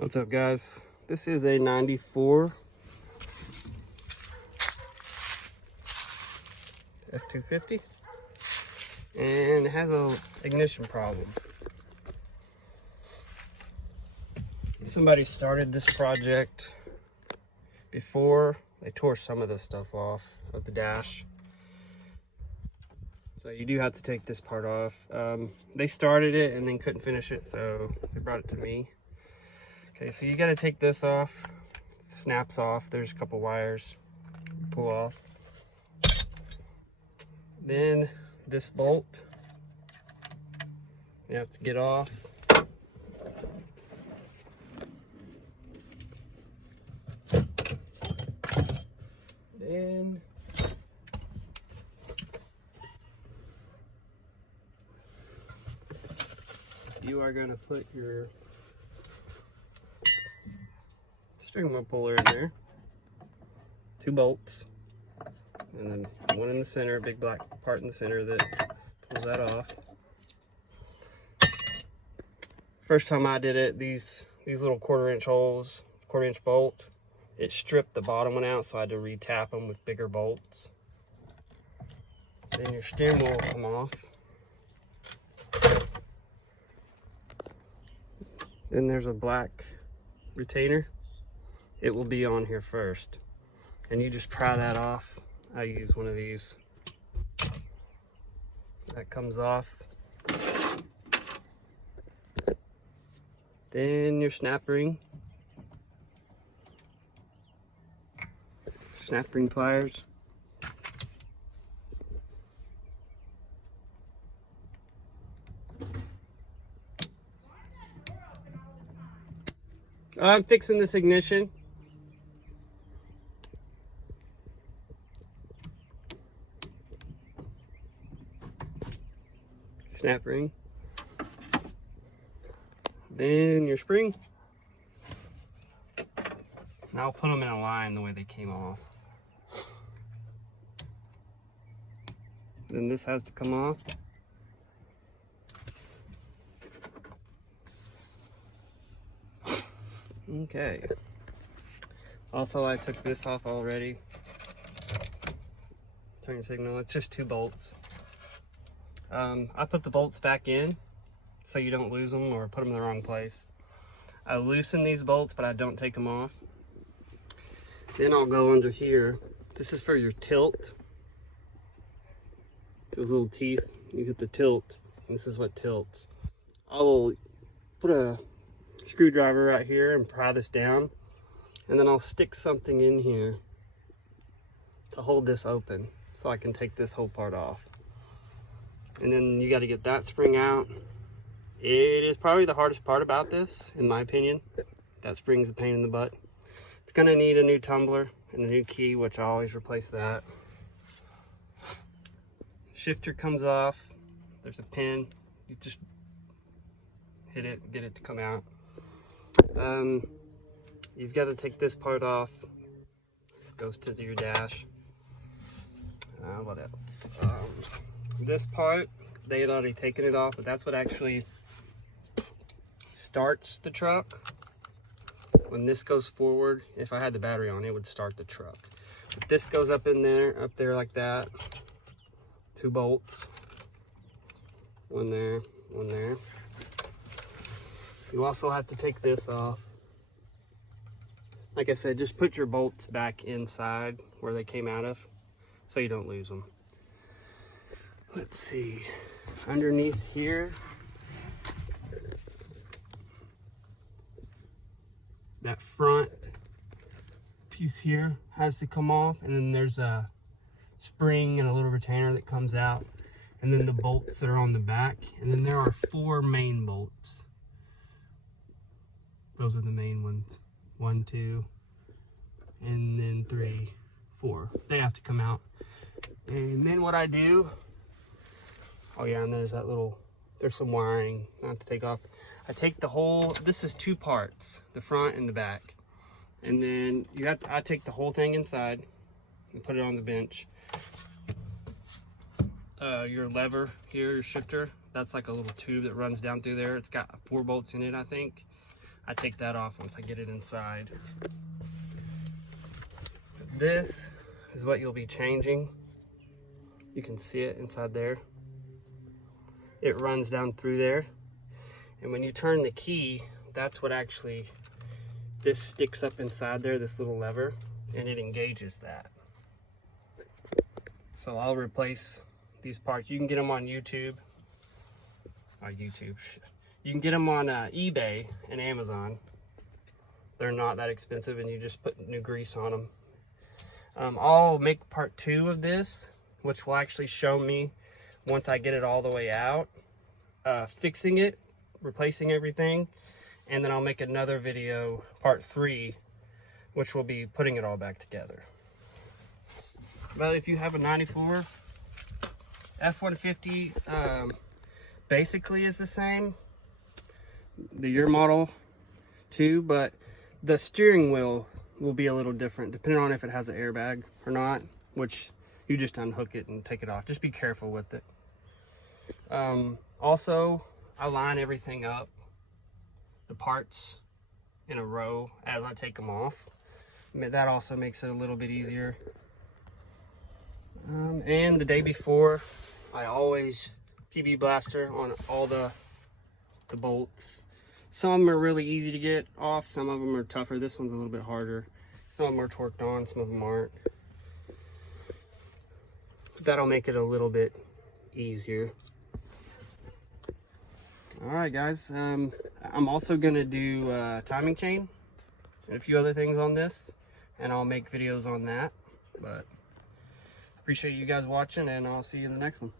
What's up, guys? This is a 94 f250 and it has a ignition problem. Somebody started this project before. They tore some of this stuff off of the dash, so you do have to take this part off. They started it and then couldn't finish it, so they brought it to me. Okay, so you got to take this off. It snaps off. There's a couple wires you pull off. Then this bolt you have to get off. Then you are going to put your string wheel puller in there, 2 bolts, and then one in the center, a big black part in the center that pulls that off. First time I did it, these little 1/4-inch holes, 1/4-inch bolt, it stripped the bottom one out, so I had to re-tap them with bigger bolts. Then your steering wheel will come off. Then there's a black retainer. It will be on here first, and you just pry that off. I use one of these. That comes off. Then your snap ring pliers. I'm fixing this ignition. Snap ring. Then your spring. Now I'll put them in a line the way they came off. Then this has to come off. Okay. Also, I took this off already. Turn signal. It's just 2 bolts. I put the bolts back in so you don't lose them or put them in the wrong place. I loosen these bolts, but I don't take them off. Then I'll go under here. This is for your tilt. Those little teeth, you hit the tilt, and this is what tilts. I will put a screwdriver right here and pry this down, and then I'll stick something in here to hold this open so I can take this whole part off. And then you got to get that spring out. It is probably the hardest part about this, in my opinion. That spring's a pain in the butt. It's gonna need a new tumbler and a new key, which I always replace that. Shifter comes off. There's a pin. You just hit it, get it to come out. You've got to take this part off. It goes to your dash. What else? This part, they had already taken it off, but that's what actually starts the truck. When this goes forward, if I had the battery on, it would start the truck. But this goes up there like that. 2 bolts. One there, one there. You also have to take this off. Like I said, just put your bolts back inside where they came out of so you don't lose them. Let's see, underneath here, that front piece here has to come off, and then there's a spring and a little retainer that comes out, and then the bolts that are on the back, and then there are 4 main bolts. Those are the main ones. 1, 2, and then 3, 4. They have to come out. And then what I do, oh yeah, and there's some wiring not to take off. I take the whole, this is 2 parts, the front and the back. And then I take the whole thing inside and put it on the bench. Your lever here, your shifter, that's like a little tube that runs down through there. It's got 4 bolts in it, I think. I take that off once I get it inside. This is what you'll be changing. You can see it inside there. It runs down through there. And when you turn the key, that's what actually, this sticks up inside there, this little lever, and it engages that. So I'll replace these parts. You can get them on YouTube. You can get them on eBay and Amazon. They're not that expensive, and you just put new grease on them. I'll make part 2 of this, which will actually show me once I get it all the way out, fixing it, replacing everything, and then I'll make another video, part 3, which will be putting it all back together. But if you have a 94 F-150, basically is the same, the year model too, but the steering wheel will be a little different depending on if it has an airbag or not, which you just unhook it and take it off. Just be careful with it. Also, I line everything up, the parts, in a row as I take them off. That also makes it a little bit easier. And the day before, I always PB blaster on all the bolts. Some of them are really easy to get off, some of them are tougher. This one's a little bit harder. Some of them are torqued on, some of them aren't. But that'll make it a little bit easier. Alright guys, I'm also going to do timing chain and a few other things on this, and I'll make videos on that. But appreciate you guys watching, and I'll see you in the next one.